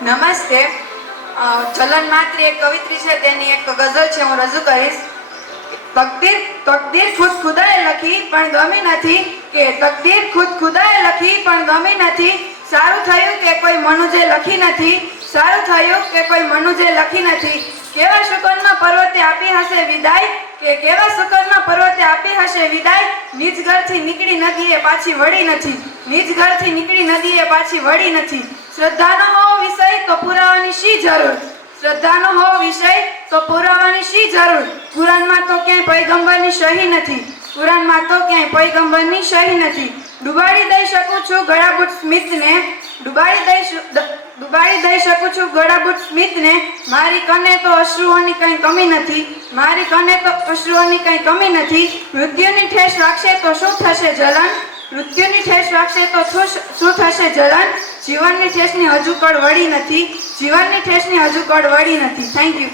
નમસ્તે. ચલન માત્ર એક કવિત્રી છે, તેની એક ગઝલ છે, હું રજૂ કરીશ. તકદીર ખુદ ખુદાએ લખી પણ ગમી નથી, કે તકદીર ખુદ ખુદાએ લખી પણ ગમી નથી. સારું થયું કે કોઈ મનુજે લખી નથી, સારું થયું કે કોઈ મનુજે લખી નથી. કેવા શુકરના પર્વતે આપી હશે વિદાય, કે કેવા શુકરના પર્વતે આપી હશે વિદાય. નિજ ઘરથી નીકળી નદીએ પાછી વળી નથી, નિજ ઘરથી નીકળી નદીએ પાછી વળી નથી. શ્રદ્ધાનો હોવો વિષય તો પુરાવાની શી જરૂર, શ્રદ્ધાનો હોવો વિષય તો પુરાવાની શી જરૂર. કુરાનમાં તો ક્યાંય પૈગંબરની સહી નથી, કુરાનમાં તો ક્યાંય પૈગંબરની સહી નથી. ડુબાડી દઈ શકું છું ગળાબૂટ સ્મિતને, ડુબાડી દઈ શકું છું ગળાબૂટ સ્મિતને. મારી કને તો અશ્રુઓની કંઈ કમી નથી, મારી કને તો અશ્રુઓની કંઈ કમી નથી. મૃત્યુની ઠેસ વાગશે તો શું થશે જલન, મૃત્યુની ઠેસ વાગશે તો શું થશે જલન. જીવનની ઠેસની હજુ કળ વળી નથી, જીવનની ઠેસની હજુ કળ વળી નથી. Thank you.